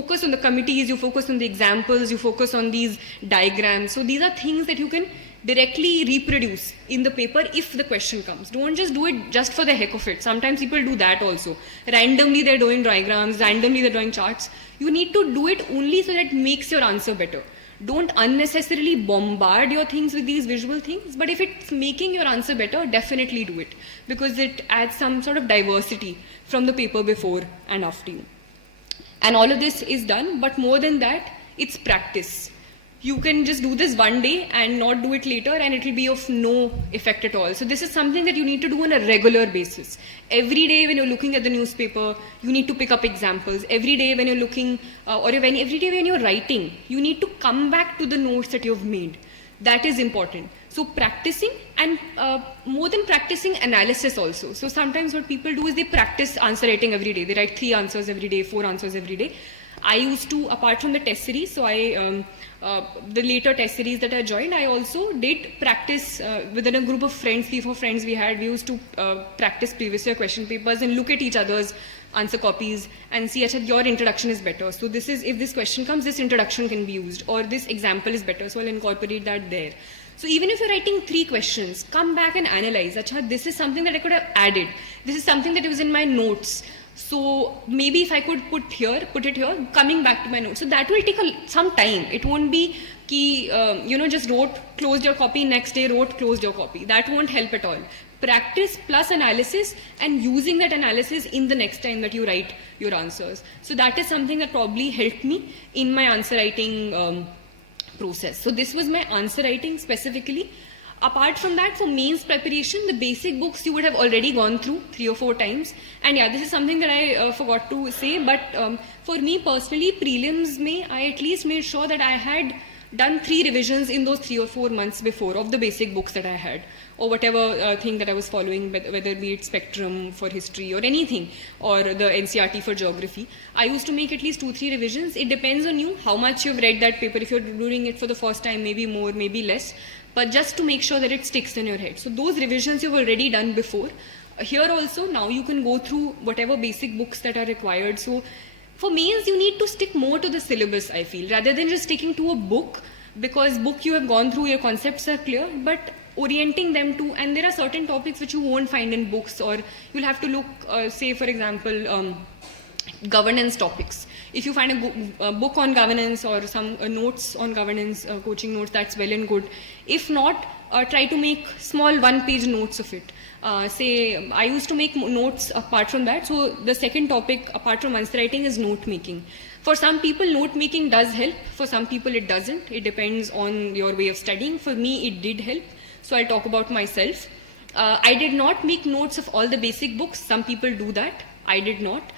focus on the committees, you focus on the examples, you focus on these diagrams. So these are things that you can directly reproduce in the paper if the question comes. Don't just do it just for the heck of it. Sometimes people do that also. Randomly they're doing diagrams, randomly they're drawing charts. You need to do it only so that it makes your answer better. Don't unnecessarily bombard your things with these visual things, but if it's making your answer better, definitely do it, because it adds some sort of diversity from the paper before and after you. And all of this is done, but more than that, it's practice. You can just do this one day and not do it later, and it will be of no effect at all. So this is something that you need to do on a regular basis. Every day when you're looking at the newspaper, you need to pick up examples. Every day when you're looking, every day when you're writing, you need to come back to the notes that you've made. That is important. So practicing, and more than practicing, analysis also. So sometimes what people do is they practice answer writing every day. They write 3 answers every day, 4 answers every day. I used to, apart from the test series, so the later test series that I joined, I also did practice within a group of friends, 3-4 friends we had. We used to practice previous year question papers and look at each other's answer copies and see, achha, your introduction is better. So this is, if this question comes, this introduction can be used, or this example is better, so I'll incorporate that there. So even if you're writing 3 questions, come back and analyze, achha, this is something that I could have added. This is something that was in my notes. So maybe if I could put it here, coming back to my notes. So that will take some time. It won't be ki, just wrote, closed your copy, next day wrote, closed your copy. That won't help at all. Practice plus analysis, and using that analysis in the next time that you write your answers. So that is something that probably helped me in my answer writing process. So this was my answer writing specifically. Apart from that, for mains preparation, the basic books you would have already gone through 3 or 4 times. And yeah, this is something that I forgot to say, but for me personally, prelims I at least made sure that I had done 3 revisions in those 3 or 4 months before of the basic books that I had, or whatever thing that I was following, whether it be Spectrum for history or anything, or the NCRT for geography. I used to make at least 2-3 revisions. It depends on you, how much you've read that paper. If you're doing it for the first time, maybe more, maybe less, but just to make sure that it sticks in your head. So those revisions you've already done before. Here also, now you can go through whatever basic books that are required. So for mains, you need to stick more to the syllabus, I feel, rather than just sticking to a book, because book you have gone through, your concepts are clear, but orienting them to, and there are certain topics which you won't find in books, or you'll have to look, say for example, governance topics. If you find a book on governance or some notes on governance, coaching notes, that's well and good. If not, try to make small 1-page notes of it. Say, I used to make notes apart from that. So the second topic apart from answer writing is note making. For some people, note making does help. For some people, it doesn't. It depends on your way of studying. For me, it did help. So I'll talk about myself. I did not make notes of all the basic books. Some people do that. I did not.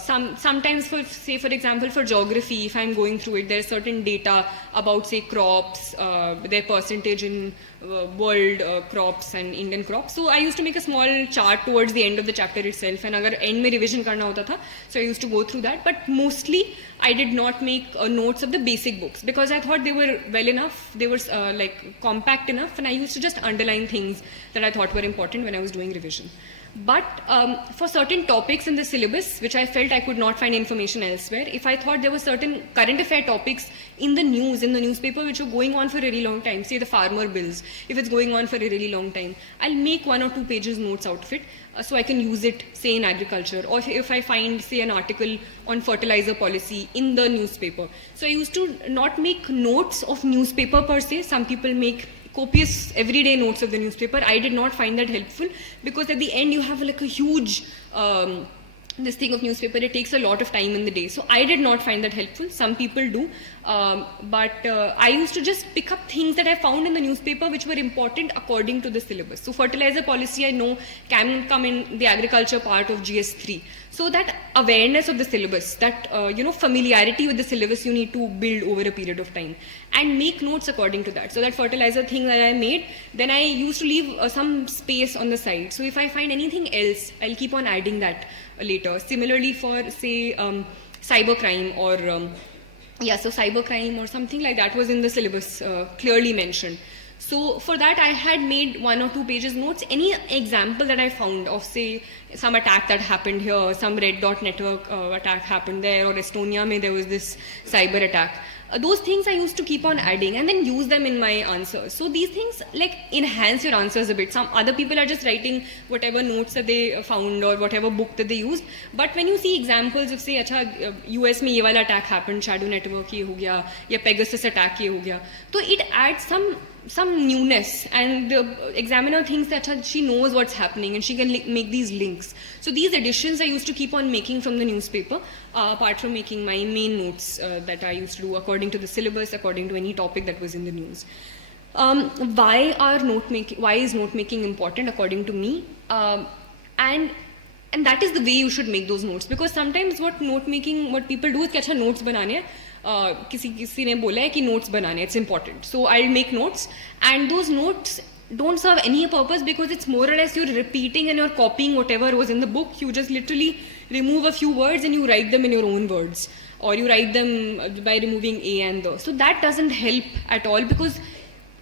Sometimes, for example, for geography, if I'm going through it, there's certain data about, say, crops, their percentage in world crops and Indian crops. So I used to make a small chart towards the end of the chapter itself, and agar end mein revision karna hota tha, so I used to go through that. But mostly, I did not make notes of the basic books, because I thought they were well enough, they were like compact enough, and I used to just underline things that I thought were important when I was doing revision. But for certain topics in the syllabus, which I felt I could not find information elsewhere, if I thought there were certain current affair topics in the news, in the newspaper, which were going on for a really long time, say the farmer bills, if it's going on for a really long time, I'll make 1 or 2 pages notes out of it, so I can use it, say, in agriculture, or if I find, say, an article on fertilizer policy in the newspaper. So I used to not make notes of newspaper per se. Some people make copious everyday notes of the newspaper. I did not find that helpful, because at the end you have like a huge this thing of newspaper. It takes a lot of time in the day. So I did not find that helpful. Some people do. But I used to just pick up things that I found in the newspaper which were important according to the syllabus. So fertilizer policy, I know, can come in the agriculture part of GS3. So that awareness of the syllabus, that familiarity with the syllabus, you need to build over a period of time and make notes according to that. So that fertilizer thing that I made, then I used to leave some space on the side. So if I find anything else, I'll keep on adding that later. Similarly for, say, cybercrime or so cybercrime or something like that was in the syllabus clearly mentioned. So for that I had made 1 or 2 pages notes. Any example that I found of, say, some attack that happened here, some red dot network attack happened there, or Estonia mein there was this cyber attack. Those things I used to keep on adding and then use them in my answers. So these things like enhance your answers a bit. Some other people are just writing whatever notes that they found or whatever book that they used. But when you see examples of say, अच्छा US में ये वाला attack happened, shadow network ये हो गया, या Pegasus attack ये हो गया, तो it adds some newness, and the examiner thinks that she knows what's happening and she can make these links. So these additions I used to keep on making from the newspaper, apart from making my main notes that I used to do according to the syllabus, according to any topic that was in the news. Why is note making important according to me? And that is the way you should make those notes, because sometimes what people do is कि अच्छा notes बनाने हैं, किसी ने बोला है कि notes बनाने, it's important, so I'll make notes, and those notes don't serve any purpose because it's more or less you're repeating and you're copying whatever was in the book. You just literally remove a few words and you write them in your own words, or you write them by removing a and the. So that doesn't help at all, because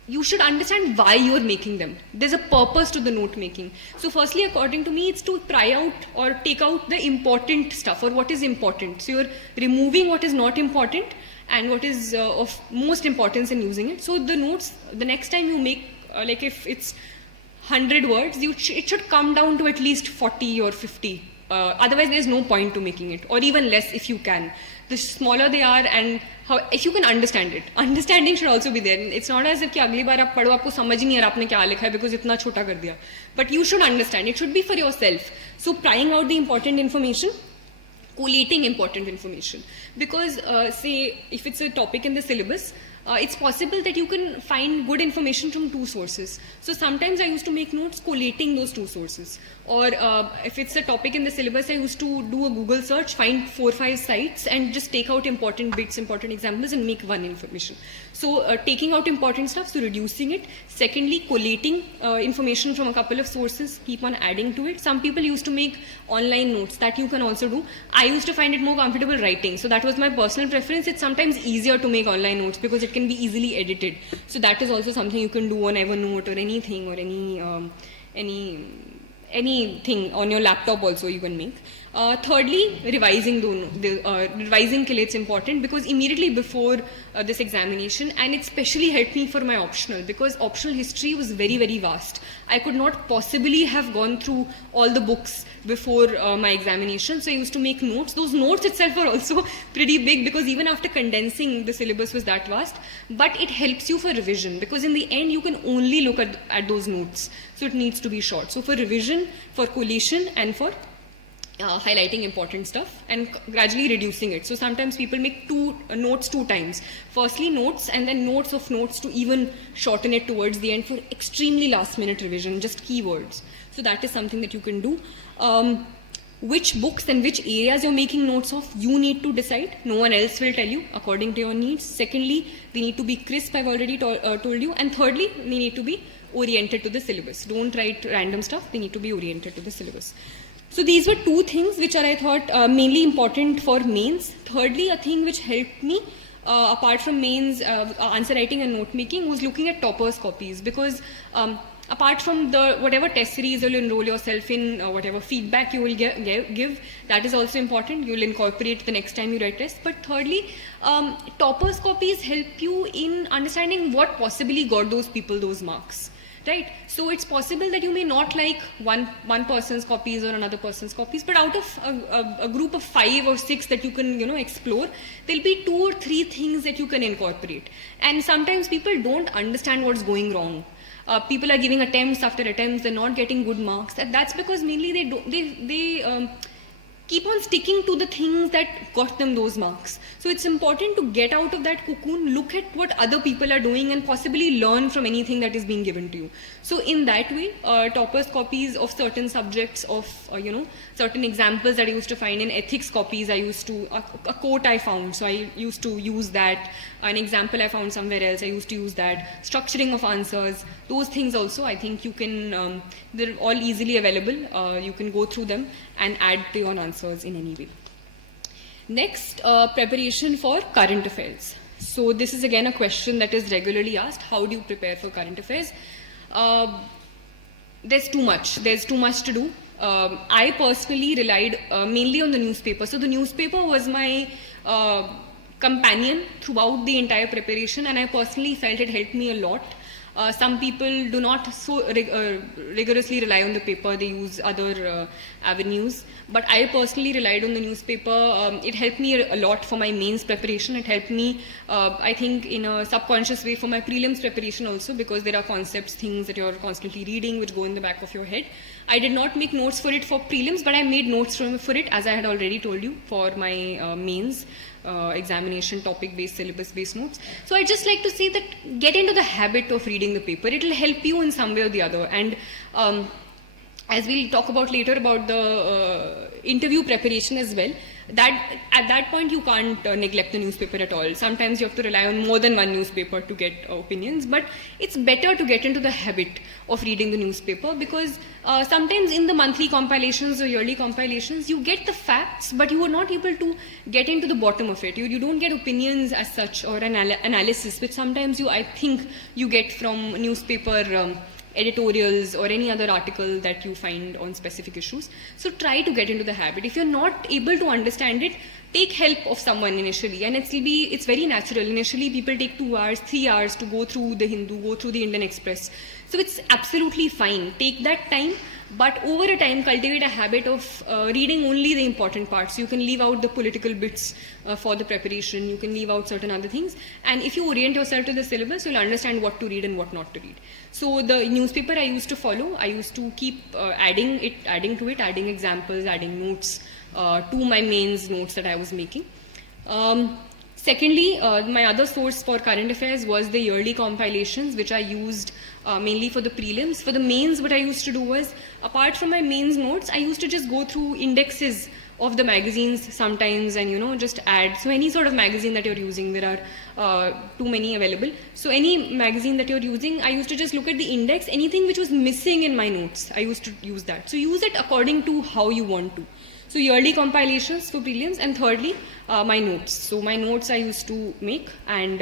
you should understand why you're making them. There's a purpose to the note making. So firstly, according to me, it's to pry out or take out the important stuff, or what is important. So you're removing what is not important and what is of most importance in using it. So the notes, the next time you make, like if it's 100 words, it should come down to at least 40 or 50. Otherwise, there's no point to making it, or even less if you can. The smaller they are, and if you can understand it. Understanding should also be there. It's not as if कि अगली बार आप पढ़ो आपको समझ नहीं आ रहा आपने क्या लिखा है because इतना छोटा कर दिया. But you should understand. It should be for yourself. So prying out the important information, collating important information. Because say if it's a topic in the syllabus, it's possible that you can find good information from two sources. So sometimes I used to make notes collating those two sources. Or if it's a topic in the syllabus, I used to do a Google search, find 4 or 5 sites and just take out important bits, important examples and make one information. So taking out important stuff, so reducing it. Secondly, collating information from a couple of sources, keep on adding to it. Some people used to make online notes, that you can also do. I used to find it more comfortable writing. So that was my personal preference. It's sometimes easier to make online notes because it can be easily edited. So that is also something you can do on Evernote or anything, or anything on your laptop also you can make. Thirdly, revising revising ke liye it's important, because immediately before this examination, and it especially helped me for my optional, because optional history was very, very vast. I could not possibly have gone through all the books before my examination, so I used to make notes. Those notes itself were also pretty big, because even after condensing, the syllabus was that vast, but it helps you for revision, because in the end you can only look at those notes, so it needs to be short. So for revision, for collation, and for highlighting important stuff and gradually reducing it. So sometimes people make notes 2 times. Firstly notes, and then notes of notes to even shorten it towards the end for extremely last minute revision, just keywords. So that is something that you can do. Which books and which areas you're making notes of, you need to decide. No one else will tell you according to your needs. Secondly, they need to be crisp, I've already told you. And thirdly, they need to be oriented to the syllabus. Don't write random stuff, they need to be oriented to the syllabus. So these were 2 things which are, I thought, mainly important for mains. Thirdly, a thing which helped me, apart from mains, answer writing and note making, was looking at toppers copies, because apart from the whatever test series you'll enroll yourself in, whatever feedback you will give, that is also important. You'll incorporate the next time you write tests. But thirdly, toppers copies help you in understanding what possibly got those people those marks. Right? So it's possible that you may not like one person's copies or another person's copies, but out of a group of 5 or 6 that you can, explore, there'll be 2 or 3 things that you can incorporate. And sometimes people don't understand what's going wrong. People are giving attempts after attempts, they're not getting good marks. That's because mainly they keep on sticking to the things that got them those marks. So it's important to get out of that cocoon, look at what other people are doing, and possibly learn from anything that is being given to you. So in that way, toppers copies of certain subjects, of certain examples that I used to find in ethics copies, I used to, a quote I found, so I used to use that. An example I found somewhere else, I used to use that. Structuring of answers, those things also, I think you can, they're all easily available. You can go through them and add to your answers in any way. Next, preparation for current affairs. So this is again a question that is regularly asked. How do you prepare for current affairs? There's too much to do. I personally relied mainly on the newspaper. So the newspaper was my companion throughout the entire preparation, and I personally felt it helped me a lot. Some people do not so rigorously rely on the paper, they use other avenues. But I personally relied on the newspaper. It helped me a lot for my mains preparation. It helped me, I think, in a subconscious way for my prelims preparation also, because there are concepts, things that you're constantly reading which go in the back of your head. I did not make notes for it for prelims, but I made notes for it, as I had already told you, for my mains. Examination topic-based, syllabus-based notes. So I just like to say that get into the habit of reading the paper. It will help you in some way or the other. And as we'll talk about later about the interview preparation as well, that at that point you can't neglect the newspaper at all. Sometimes you have to rely on more than one newspaper to get opinions, but it's better to get into the habit of reading the newspaper, because sometimes in the monthly compilations or yearly compilations you get the facts, but you are not able to get into the bottom of it. You don't get opinions as such, or analysis, which sometimes I think you get from newspaper editorials or any other article that you find on specific issues. So try to get into the habit. If you're not able to understand it, take help of someone initially, and it's very natural. Initially people take 2 hours, 3 hours to go through the Hindu, go through the Indian Express. So it's absolutely fine. Take that time, but over a time cultivate a habit of reading only the important parts. You can leave out the political bits for the preparation. You can leave out certain other things. And if you orient yourself to the syllabus, you'll understand what to read and what not to read. So the newspaper I used to follow, I used to keep adding to it, adding examples, adding notes to my mains notes that I was making. Secondly, my other source for current affairs was the yearly compilations, which I used mainly for the prelims. For the mains, what I used to do was, apart from my mains notes, I used to just go through indexes of the magazines sometimes and just add. So any sort of magazine that you're using, there are too many available. So any magazine that you're using, I used to just look at the index. Anything which was missing in my notes, I used to use that. So use it according to how you want to. So yearly compilations for prelims, and thirdly, my notes. So my notes I used to make, and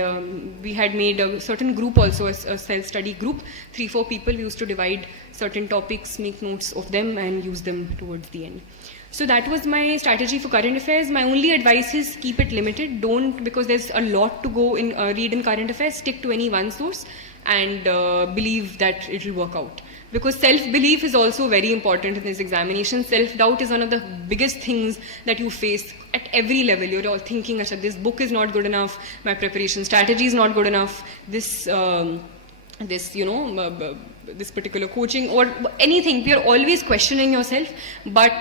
we had made a certain group also, a self-study group, 3-4 people. We used to divide certain topics, make notes of them, and use them towards the end. So that was my strategy for current affairs. My only advice is keep it limited. Don't, because there's a lot to go in read in current affairs, stick to any one source and believe that it will work out. Because self-belief is also very important in this examination. Self-doubt is one of the biggest things that you face at every level. You're all thinking, Asha, this book is not good enough, my preparation strategy is not good enough, this particular coaching or anything. You're always questioning yourself, but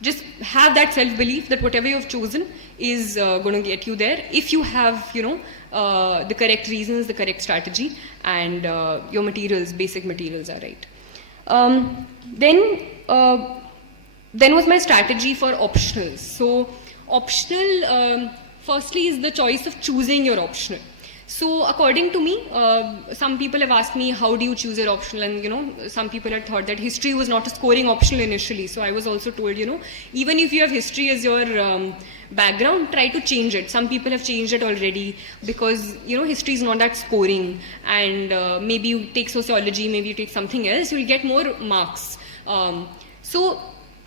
just have that self-belief that whatever you've chosen is going to get you there if you have, the correct reasons, the correct strategy, and your materials, basic materials are right. Then was my strategy for optionals. So optional, firstly, is the choice of choosing your optional. So according to me, some people have asked me, how do you choose your optional? And some people had thought that history was not a scoring optional initially. So I was also told, even if you have history as your background, try to change it. Some people have changed it already because, history is not that scoring. And maybe you take sociology, maybe you take something else, you'll get more marks. So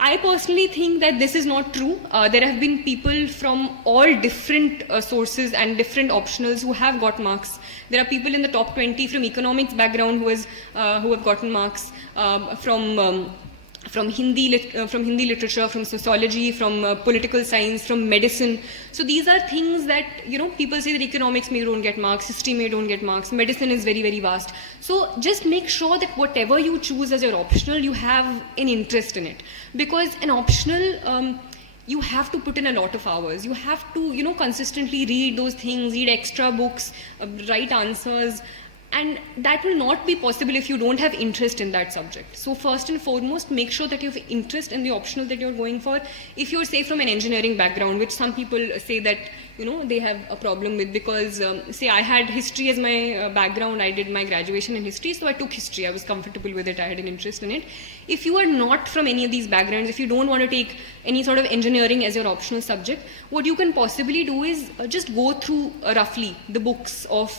I personally think that this is not true. There have been people from all different sources and different optionals who have got marks. There are people in the top 20 from economics background who have gotten marks, from Hindi literature, from sociology, from political science, from medicine. So these are things that, people say that economics may don't get marks, history may don't get marks, medicine is very, very vast. So just make sure that whatever you choose as your optional, you have an interest in it. Because an optional, you have to put in a lot of hours. You have to, consistently read those things, read extra books, write answers. And that will not be possible if you don't have interest in that subject. So first and foremost, make sure that you have interest in the optional that you're going for. If you're, say, from an engineering background, which some people say that, they have a problem with, because, say, I had history as my background. I did my graduation in history, so I took history. I was comfortable with it. I had an interest in it. If you are not from any of these backgrounds, if you don't want to take any sort of engineering as your optional subject, what you can possibly do is just go through roughly the books of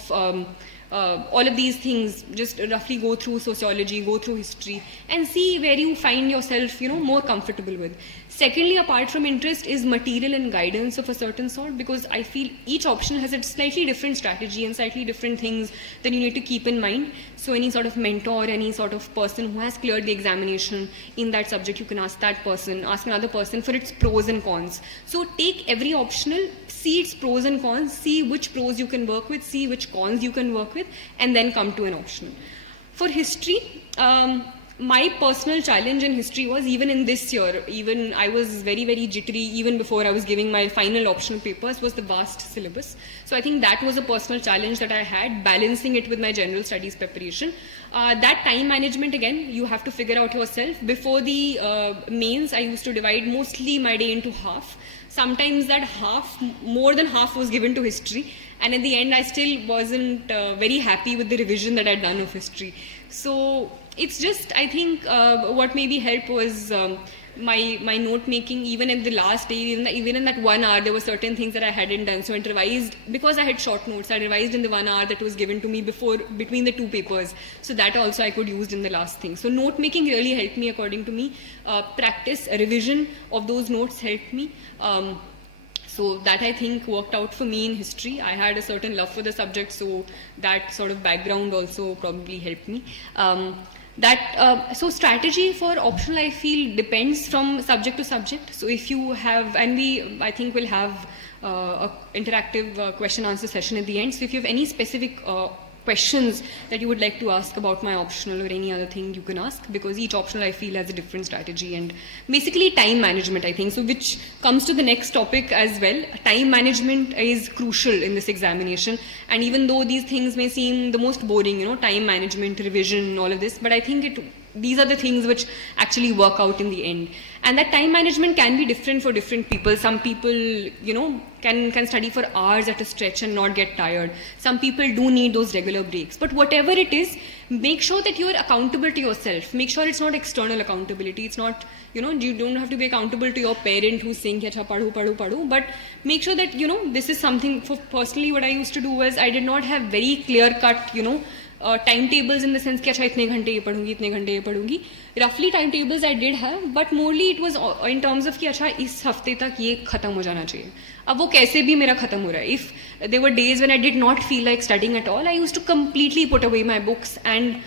all of these things, just roughly go through sociology, go through history, and see where you find yourself, more comfortable with. Secondly, apart from interest, is material and guidance of a certain sort, because I feel each option has a slightly different strategy and slightly different things that you need to keep in mind. So any sort of mentor, any sort of person who has cleared the examination in that subject, you can ask that person, ask another person for its pros and cons. So take every optional, see its pros and cons, see which pros you can work with, see which cons you can work with, and then come to an optional. For history, my personal challenge in history was, even in this year, even I was very, very jittery even before I was giving my final optional papers, was the vast syllabus. So I think that was a personal challenge that I had, balancing it with my general studies preparation. That time management, again, you have to figure out yourself. Before the mains, I used to divide mostly my day into half. Sometimes that half, more than half, was given to history, and in the end I still wasn't very happy with the revision that I'd done of history. So it's just, I think what maybe helped was my note making. Even in the last day, even in that 1 hour, there were certain things that I hadn't done, so I revised. Because I had short notes, I revised in the 1 hour that was given to me between the two papers, so that also I could use in the last thing. So note making really helped me, according to me. Practice, revision of those notes helped me. So that, I think, worked out for me in history. I had a certain love for the subject, so that sort of background also probably helped me. So strategy for optional, I feel, depends from subject to subject. So if you have, and I think we'll have a interactive question answer session at the end. So if you have any specific questions that you would like to ask about my optional or any other thing, you can ask, because each optional, I feel, has a different strategy. And basically time management, I think, so which comes to the next topic as well. Time management is crucial in this examination, and even though these things may seem the most boring, time management, revision, all of this, but I think these are the things which actually work out in the end. And that time management can be different for different people. Some people, can study for hours at a stretch and not get tired. Some people do need those regular breaks. But whatever it is, make sure that you are accountable to yourself. Make sure it's not external accountability. It's not, you don't have to be accountable to your parent who's saying, Acha, padhu. But make sure that, this is something. For personally, what I used to do was, I did not have very clear-cut, timetables in the sense कि अच्छा इतने घंटे ये पढ़ूंगी, इतने घंटे ये पढ़ूंगी. Roughly timetables I did have, but morely it was in terms of कि अच्छा इस हफ्ते तक ये खत्म हो जाना चाहिए. अब वो कैसे भी मेरा खत्म हो रहा है. If there were days when I did not feel like studying at all, I used to completely put away my books and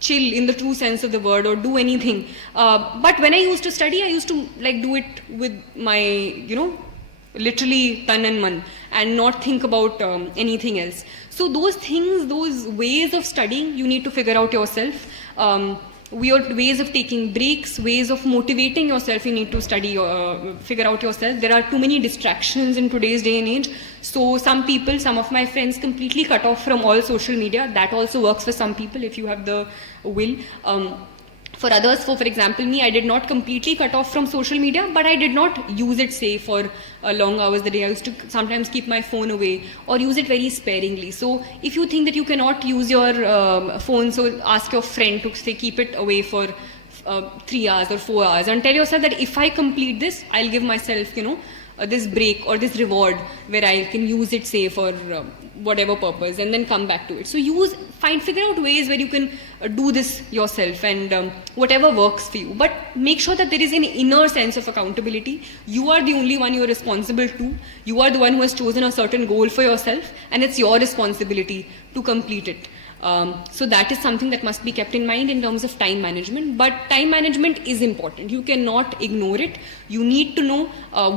chill in the true sense of the word, or do anything. But when I used to study, I used to do it with my, literally tan and man, and not think about anything else. So those things, those ways of studying, you need to figure out yourself. Ways of taking breaks, ways of motivating yourself, you need to study, figure out yourself. There are too many distractions in today's day and age. So some of my friends completely cut off from all social media. That also works for some people if you have the will. For others, for example, me, I did not completely cut off from social media, but I did not use it, say, for long hours a day. I used to sometimes keep my phone away or use it very sparingly. So if you think that you cannot use your phone, so ask your friend to, say, keep it away for 3 hours or 4 hours, and tell yourself that if I complete this, I'll give myself, this break or this reward where I can use it, say, for whatever purpose, and then come back to it. So figure out ways where you can do this yourself, and whatever works for you. But make sure that there is an inner sense of accountability. You are the only one you are responsible to. You are the one who has chosen a certain goal for yourself, and it's your responsibility to complete it. So that is something that must be kept in mind in terms of time management. But time management is important. You cannot ignore it. You need to know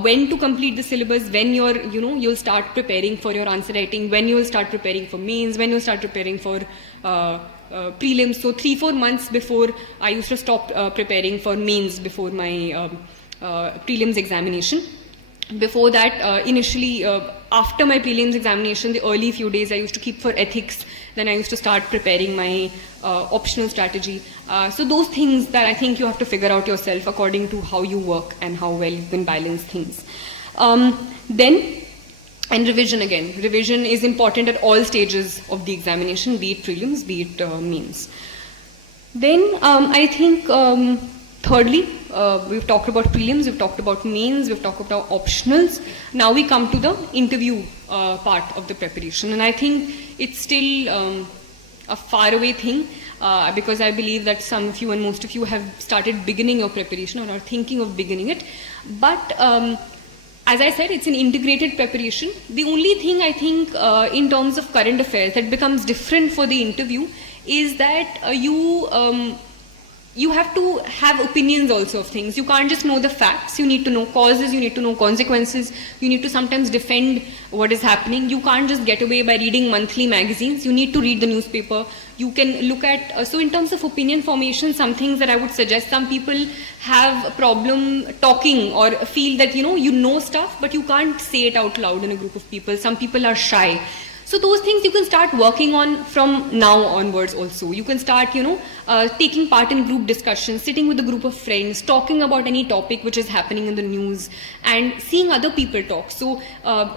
when to complete the syllabus, when you'll start preparing for your answer writing, when you'll start preparing for mains, when you'll start preparing for prelims. So 3-4 months before, I used to stop preparing for mains before my prelims examination. Before that, initially, after my prelims examination, the early few days I used to keep for ethics. Then I used to start preparing my optional strategy. So those things that I think you have to figure out yourself according to how you work and how well you can balance things. And revision again. Revision is important at all stages of the examination, be it prelims, be it mains. Then I think Thirdly, we've talked about prelims, we've talked about mains, we've talked about optionals. Now we come to the interview part of the preparation. And I think it's still a faraway thing because I believe that some of you and most of you have started beginning your preparation or are thinking of beginning it. But as I said, it's an integrated preparation. The only thing I think in terms of current affairs that becomes different for the interview is that you have to have opinions also of things. You can't just know the facts. You need to know causes, you need to know consequences, you need to sometimes defend what is happening. You can't just get away by reading monthly magazines. You need to read the newspaper. You can look at, so in terms of opinion formation, some things that I would suggest, some people have a problem talking or feel that, you know stuff, but you can't say it out loud in a group of people. Some people are shy. So those things you can start working on from now onwards also. You can start, taking part in group discussions, sitting with a group of friends, talking about any topic which is happening in the news and seeing other people talk. So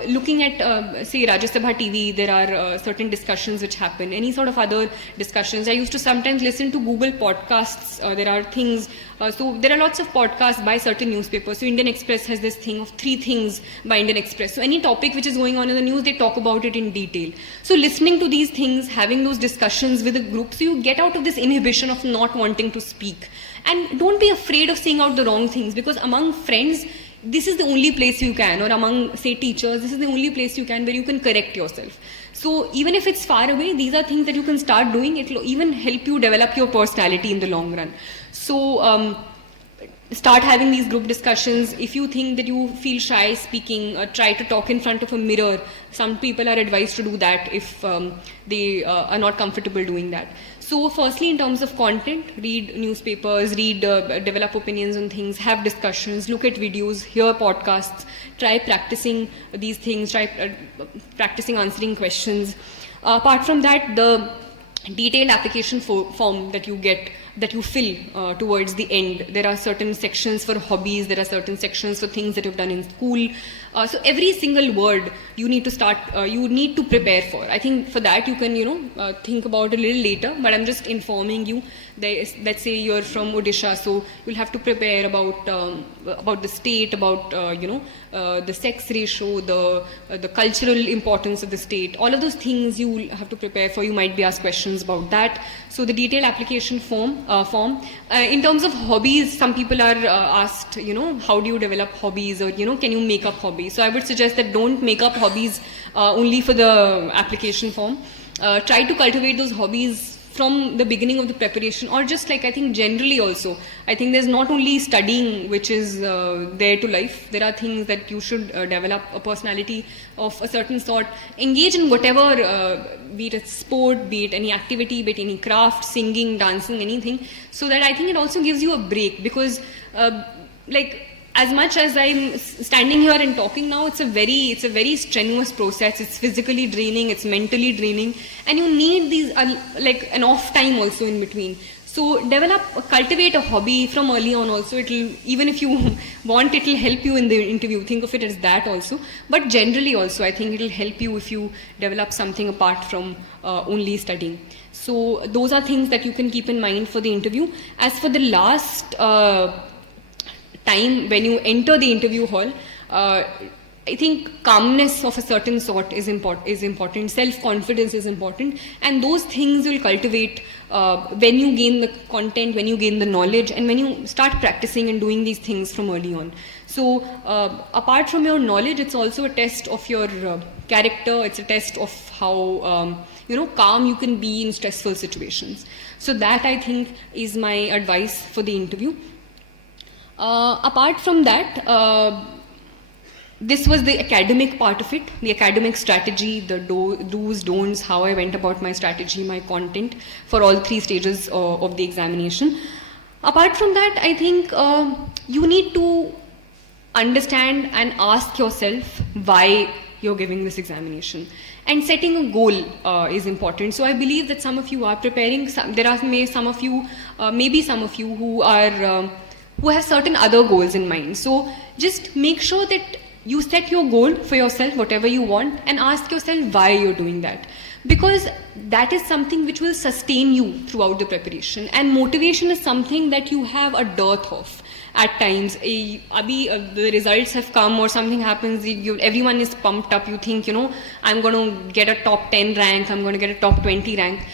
looking at, say, Rajya Sabha TV, there are certain discussions which happen, any sort of other discussions. I used to sometimes listen to Google podcasts. There are things, so there are lots of podcasts by certain newspapers. So Indian Express has this thing of 3 things by Indian Express. So any topic which is going on in the news, they talk about it in detail. So listening to these things, having those discussions with a group, so you get out of this inhibition of not wanting to speak. And don't be afraid of saying out the wrong things, because among friends, this is the only place you can, or among, say, teachers, this is the only place you can where you can correct yourself. So even if it's far away, these are things that you can start doing. It will even help you develop your personality in the long run. So start having these group discussions. If you think that you feel shy speaking, try to talk in front of a mirror. Some people are advised to do that if they are not comfortable doing that. So firstly, in terms of content, read newspapers, develop opinions on things, have discussions, look at videos, hear podcasts, try practicing these things, try practicing answering questions. Apart from that, the detailed application form that you get, that you fill towards the end. There are certain sections for hobbies, there are certain sections for things that you've done in school. So every single word you need to start, you need to prepare for. I think for that you can, think about a little later, but I'm just informing you. Let's say you're from Odisha, so you'll have to prepare about the state, about, the sex ratio, the cultural importance of the state. All of those things you will have to prepare for. You might be asked questions about that. So the detailed application form. In terms of hobbies, some people are asked, how do you develop hobbies, or, can you make up hobbies? So I would suggest that don't make up hobbies only for the application form. Try to cultivate those hobbies from the beginning of the preparation, or just like I think generally also. I think there's not only studying which is there to life. There are things that you should develop a personality of a certain sort. Engage in whatever, be it sport, be it any activity, be it any craft, singing, dancing, anything. So that I think it also gives you a break, because as much as I'm standing here and talking now, it's a very strenuous process. It's physically draining, it's mentally draining, and you need these an off time also in between. So cultivate a hobby from early on also. Even if you want, it'll help you in the interview. Think of it as that also. But generally also, I think it'll help you if you develop something apart from only studying. So those are things that you can keep in mind for the interview. As for the last time when you enter the interview hall, I think calmness of a certain sort is important. Self-confidence is important, and those things you'll cultivate when you gain the content, when you gain the knowledge, and when you start practicing and doing these things from early on. So apart from your knowledge, it's also a test of your character. It's a test of how calm you can be in stressful situations. So that, I think, is my advice for the interview. Apart from that, this was the academic part of it, the academic strategy, the do's, don'ts, how I went about my strategy, my content for all 3 stages of the examination. Apart from that, I think you need to understand and ask yourself why you're giving this examination. And setting a goal is important. So I believe that some of you are preparing. There are maybe some of you who are who have certain other goals in mind. So just make sure that you set your goal for yourself, whatever you want, and ask yourself why you're doing that. because that is something which will sustain you throughout the preparation. And motivation is something that you have a dearth of at times. The results have come or something happens, everyone is pumped up, you think, I'm going to get a top 10 rank, I'm going to get a top 20 rank.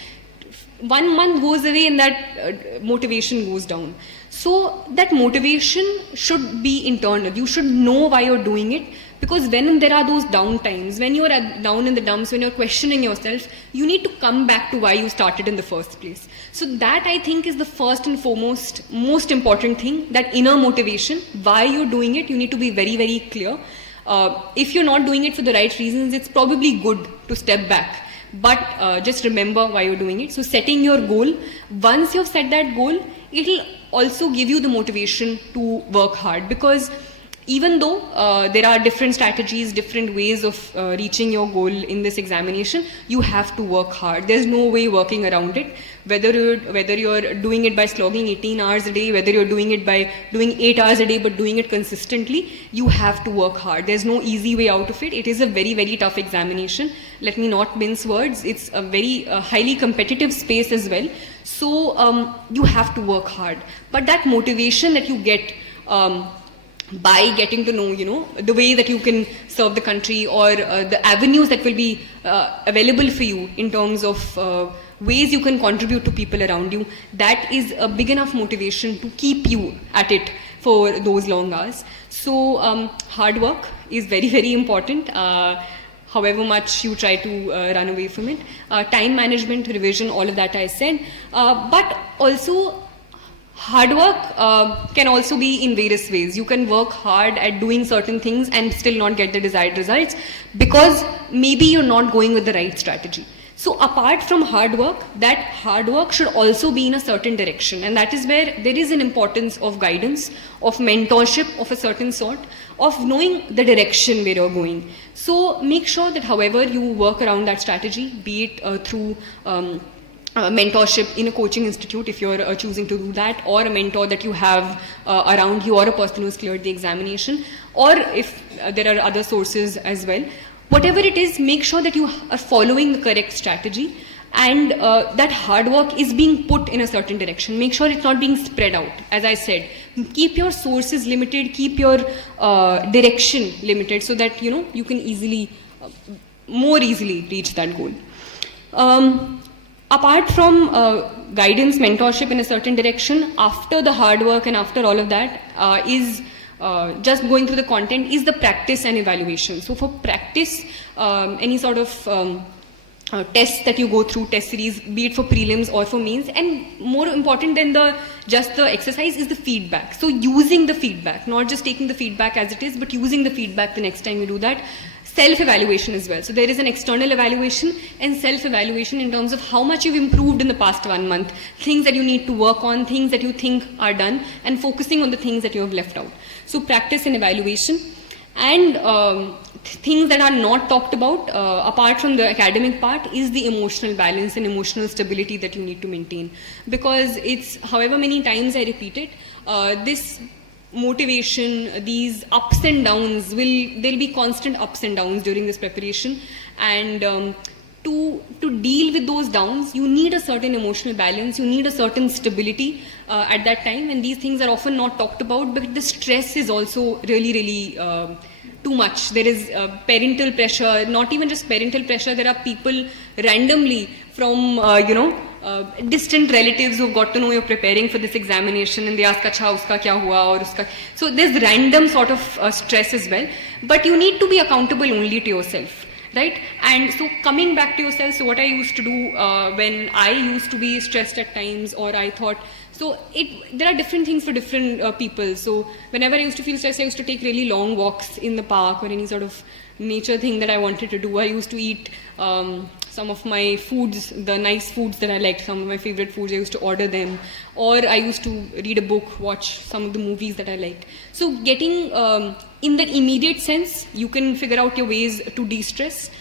1 month goes away and that motivation goes down. So that motivation should be internal. You should know why you're doing it, because when there are those down times, when you're down in the dumps, when you're questioning yourself, you need to come back to why you started in the first place. So that, I think, is the first and foremost, most important thing, that inner motivation, why you're doing it. You need to be very, very clear. If you're not doing it for the right reasons, it's probably good to step back. But just remember why you're doing it. So setting your goal, once you've set that goal, it'll also give you the motivation to work hard, because even though there are different strategies, different ways of reaching your goal in this examination, you have to work hard. There's no way working around it. Whether you're doing it by slogging 18 hours a day, whether you're doing it by doing 8 hours a day but doing it consistently, you have to work hard. There's no easy way out of it. It is a very, very tough examination. Let me not mince words. It's a very highly competitive space as well. So you have to work hard. But that motivation that you get by getting to know, the way that you can serve the country, or the avenues that will be available for you in terms of ways you can contribute to people around you, that is a big enough motivation to keep you at it for those long hours. So hard work is very, very important, however much you try to run away from it. Time management, revision, all of that I said. But also, hard work can also be in various ways. You can work hard at doing certain things and still not get the desired results, because maybe you're not going with the right strategy. So apart from hard work, that hard work should also be in a certain direction. And that is where there is an importance of guidance, of mentorship of a certain sort, of knowing the direction where you're going. So make sure that however you work around that strategy, be it through mentorship in a coaching institute, if you're choosing to do that, or a mentor that you have around you, or a person who's cleared the examination, or if there are other sources as well. Whatever it is, make sure that you are following the correct strategy, and that hard work is being put in a certain direction. Make sure it's not being spread out. As I said, keep your sources limited, keep your direction limited, so that you can easily, more easily reach that goal. Apart from guidance, mentorship in a certain direction, after the hard work and after all of that is just going through the content, is the practice and evaluation. So for practice, any sort of tests that you go through, test series, be it for prelims or for mains, and more important than just the exercise is the feedback. So using the feedback, not just taking the feedback as it is, but using the feedback the next time you do that. Self-evaluation as well. So there is an external evaluation and self-evaluation in terms of how much you've improved in the past 1 month, things that you need to work on, things that you think are done, and focusing on the things that you have left out. So practice and evaluation. And things that are not talked about, apart from the academic part, is the emotional balance and emotional stability that you need to maintain. Because it's, however many times I repeat it, this motivation, these ups and downs, there'll be constant ups and downs during this preparation, and to deal with those downs, you need a certain emotional balance, you need a certain stability at that time, and these things are often not talked about, but the stress is also really, really too much. There is parental pressure, not even just parental pressure, there are people randomly from, distant relatives who've got to know you're preparing for this examination, and they ask, acha, uska kya hua, or uska. So there's random sort of stress as well, but you need to be accountable only to yourself, right? And so coming back to yourself, so what I used to do when I used to be stressed at times, or I thought, so there are different things for different people. So whenever I used to feel stressed, I used to take really long walks in the park, or any sort of nature thing that I wanted to do. I used to eat some of my foods, the nice foods that I liked, some of my favorite foods, I used to order them. Or I used to read a book, watch some of the movies that I liked. So getting, in that immediate sense, you can figure out your ways to de-stress.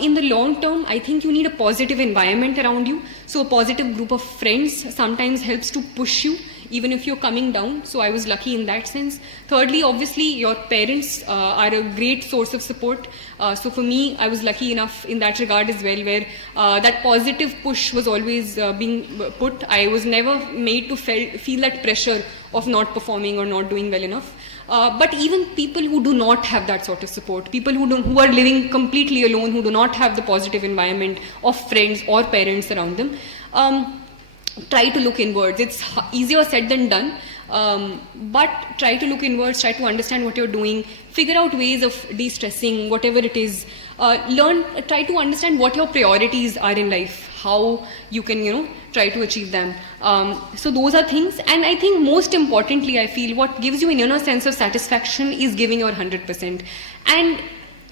In the long term, I think you need a positive environment around you. So a positive group of friends sometimes helps to push you even if you're coming down. So I was lucky in that sense. Thirdly, obviously, your parents are a great source of support. So for me, I was lucky enough in that regard as well, where that positive push was always being put. I was never made to feel that pressure of not performing or not doing well enough. But even people who do not have that sort of support, people who are living completely alone, who do not have the positive environment of friends or parents around them, try to look inwards. It's easier said than done, but try to look inwards, try to understand what you're doing, figure out ways of de-stressing, whatever it is. Try to understand what your priorities are in life, how you can, try to achieve them. So those are things. And I think most importantly, I feel what gives you an inner sense of satisfaction is giving your 100%. And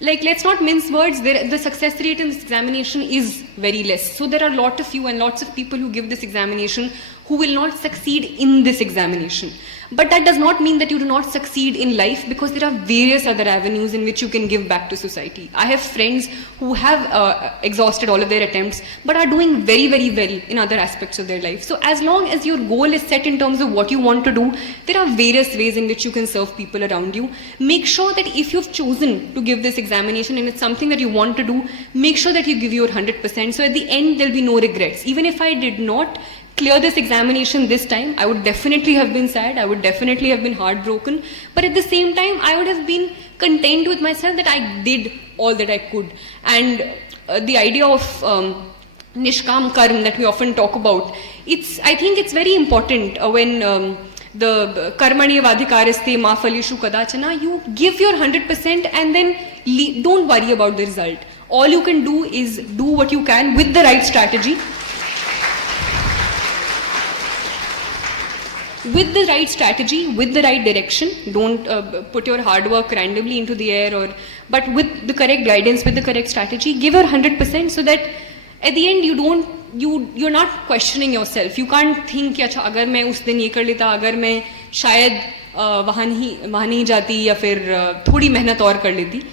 let's not mince words, the success rate in this examination is very less. So there are a lot of you and lots of people who give this examination who will not succeed in this examination. But that does not mean that you do not succeed in life, because there are various other avenues in which you can give back to society. I have friends who have exhausted all of their attempts, but are doing very, very well in other aspects of their life. So as long as your goal is set in terms of what you want to do, there are various ways in which you can serve people around you. Make sure that if you've chosen to give this examination and it's something that you want to do, make sure that you give your 100%. So at the end, there'll be no regrets. Even if I did not clear this examination this time, I would definitely have been sad, I would definitely have been heartbroken, but at the same time, I would have been content with myself that I did all that I could. And the idea of Nishkam Karm that we often talk about, I think it's very important when the Karmani Vadhikaraste Ma Phalishu Kadachana, you give your 100% and then don't worry about the result. All you can do is do what you can with the right strategy. With the right strategy, with the right direction. Don't put your hard work randomly into the air, but with the correct guidance, with the correct strategy, give your 100% so that at the end you're not questioning yourself. You can't think, अच्छा अगर मैं उस दिन ये कर लेता, अगर मैं शायद वहाँ नहीं जाती या फिर थोड़ी मेहनत और कर लेती.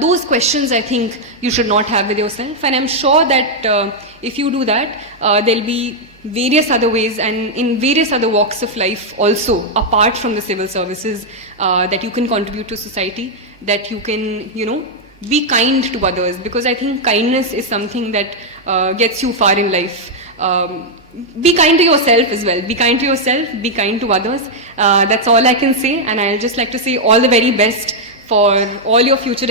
Those questions I think you should not have with yourself, and I'm sure that if you do that, there'll be various other ways and in various other walks of life also, apart from the civil services, that you can contribute to society, that you can, be kind to others, because I think kindness is something that gets you far in life. Be kind to yourself as well. Be kind to yourself, be kind to others. That's all I can say, and I'll just like to say all the very best for all your future